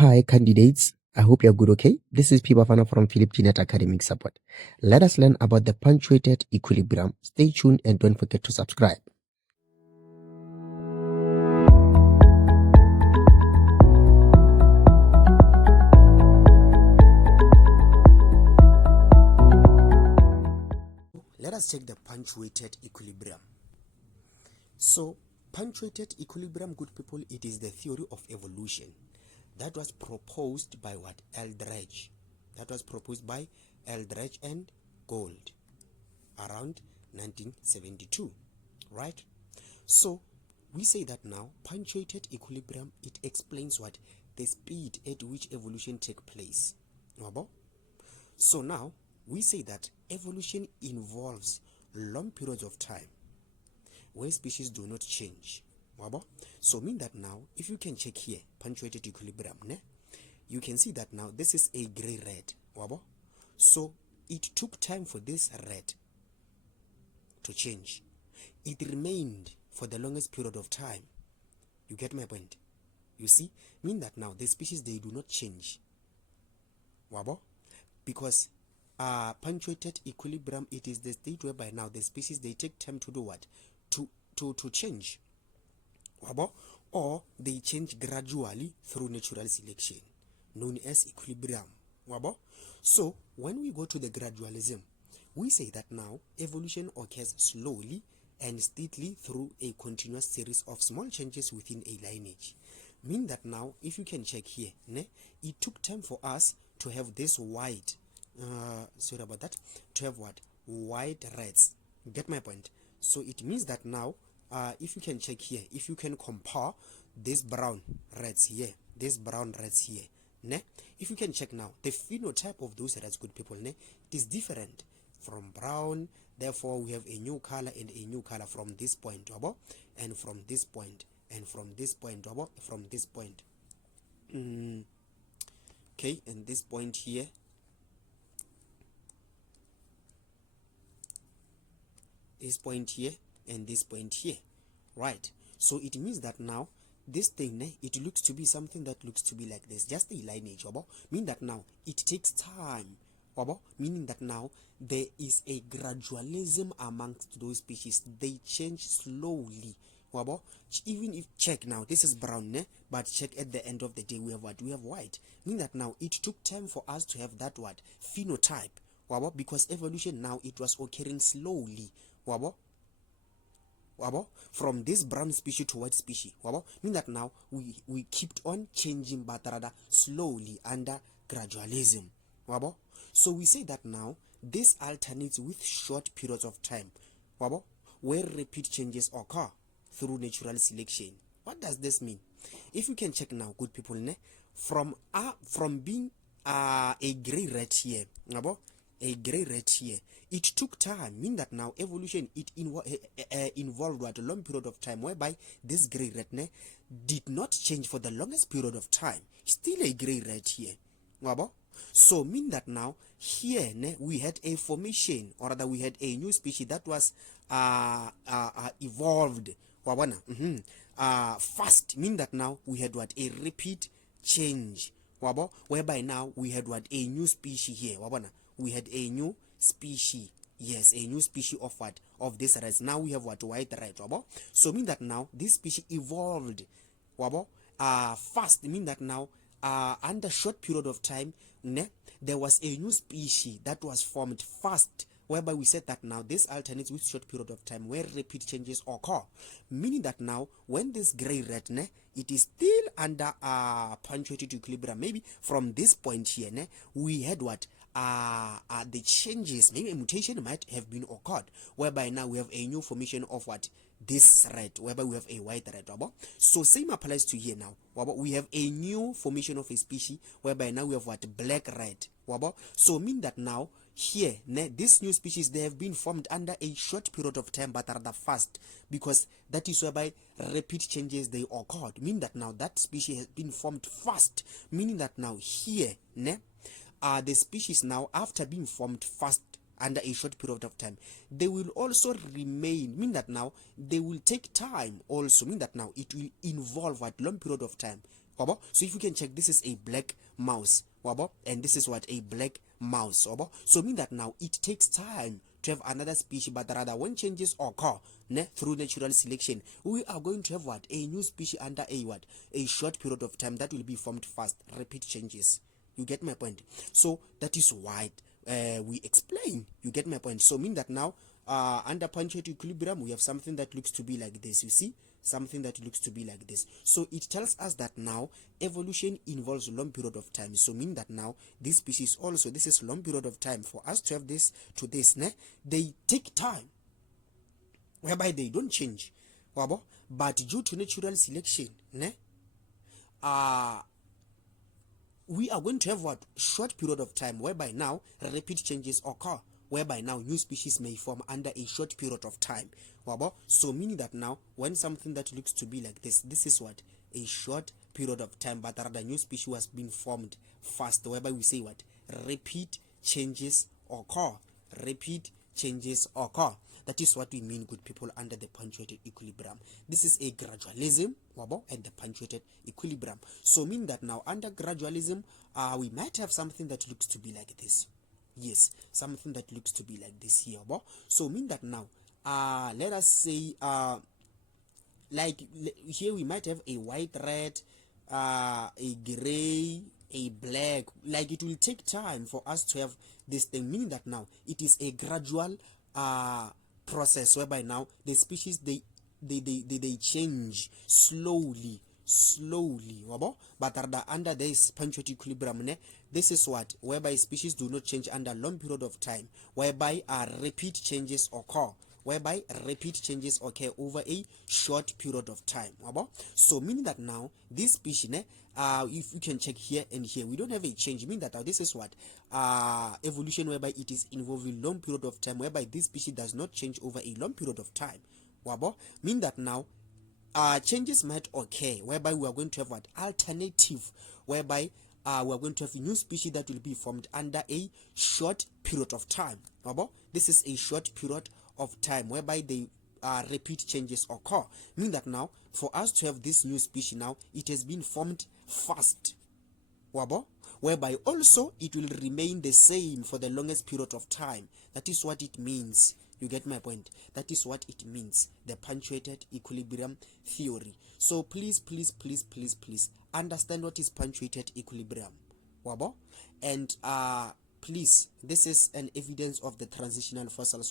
Hi, candidates. I hope you're good, okay? This is Pibafana from Philip Net Academic Support. Let us learn about the punctuated equilibrium. Stay tuned and don't forget to subscribe. Let us check the punctuated equilibrium. So, punctuated equilibrium, good people, it is the theory of evolution that was proposed by what? Eldredge. That was proposed by Eldredge and Gould around 1972, right? So we say that now punctuated equilibrium, it explains what? The speed at which evolution take place. So now we say that evolution involves long periods of time where species do not change. So mean that now, if you can check here, punctuated equilibrium, you can see that now this is a gray red. So it took time for this red to change. It remained for the longest period of time. You get my point? You see? Mean that now the species, they do not change. Because punctuated equilibrium, it is the state whereby now the species, they take time to do what? To change. Or they change gradually through natural selection, known as equilibrium. So when we go to the gradualism, we say that now evolution occurs slowly and steadily through a continuous series of small changes within a lineage. Mean that now, if you can check here, it took time for us to have this white, to have what? White reds. Get my point? So it means that now, if you can check here, if you can compare this brown reds here, if you can check now, the phenotype of those reds, good people, it is different from brown. Therefore, we have a new color and a new color from this point, and from this point, and from this point, from this point. Okay, and this point here. This point here and this point here, right? So it means that now this thing, it looks to be something that looks to be like this, just a lineage, mean that now it takes time, meaning that now there is a gradualism amongst those species. They change slowly. Even if check now, this is brown, but check at the end of the day, we have what? We have white. Meaning that now it took time for us to have that what? Phenotype. Because evolution now, it was occurring slowly. From this brown species to white species. Mean that now we kept on changing, but rather slowly under gradualism. So we say that now this alternates with short periods of time, where rapid changes occur through natural selection. What does this mean? If you can check now, good people, from being a gray red here, a gray red here, it took time. Mean that now evolution, it involved what? A long period of time whereby this gray red did not change for the longest period of time. Still a gray red here. So mean that now here we had a formation, or rather we had a new species that was evolved fast. Mean that now we had what? A rapid change, whereby now we had what? A new species here. We had a new species. Yes, a new species of what? Of this reds. Now we have what? White red. So mean that now this species evolved fast. Mean that now under short period of time, there was a new species that was formed fast, whereby we said that now this alternates with short period of time where rapid changes occur. Meaning that now when this gray red, it is still under punctuated equilibrium. Maybe from this point here, we had what? The changes, maybe a mutation might have been occurred, whereby now we have a new formation of what? This red, whereby we have a white red. So same applies to here now. We have a new formation of a species, whereby now we have what? Black red. So mean that now here, this new species, they have been formed under a short period of time, but rather fast, because that is whereby rapid changes, they occurred. Mean that now that species has been formed fast, meaning that now here, the species now, after being formed fast under a short period of time, they will also remain. Mean that now they will take time also. Mean that now it will involve what? Long period of time wabo. So if you can check, this is a black mouse, wabo, and this is what, a black mouse, wabo. So mean that now it takes time to have another species, but rather when changes occur through natural selection, we are going to have what, a new species under a what, a short period of time that will be formed fast. Repeat changes. You get my point? So that is why we explain. You get my point? So mean that now under punctuated equilibrium we have something that looks to be like this. You see, something that looks to be like this. So it tells us that now evolution involves a long period of time. So mean that now this species also, this is long period of time for us to have this to this, they take time whereby they don't change, but due to natural selection, we are going to have what, short period of time whereby now rapid changes occur, whereby now new species may form under a short period of time. So meaning that now when something that looks to be like this is what, a short period of time, but rather new species has been formed fast, whereby we say what, rapid changes occur. Rapid changes occur. That is what we mean, good people, under the punctuated equilibrium. This is a gradualism, and the punctuated equilibrium. So mean that now under gradualism, we might have something that looks to be like this. Yes, something that looks to be like this here. So mean that now, let us say, like here we might have a white, red, a gray, a black. Like it will take time for us to have this thing, meaning that now it is a gradual process whereby now the species they change slowly, but under this punctuated equilibrium, this is what, whereby species do not change under long period of time, whereby rapid changes occur, over a short period of time. So meaning that now this species, if you can check here and here, we don't have a change, meaning that this is what, evolution whereby it is involving long period of time, whereby this species does not change over a long period of time. Mean that now changes might occur whereby we are going to have what, alternative, whereby we are going to have a new species that will be formed under a short period of time. This is a short period of time whereby the repeat changes occur, mean that now for us to have this new species, now it has been formed fast, whereby also it will remain the same for the longest period of time. That is what it means. You get my point? That is what it means, the punctuated equilibrium theory. So please understand what is punctuated equilibrium. And please, this is an evidence of the transitional fossil.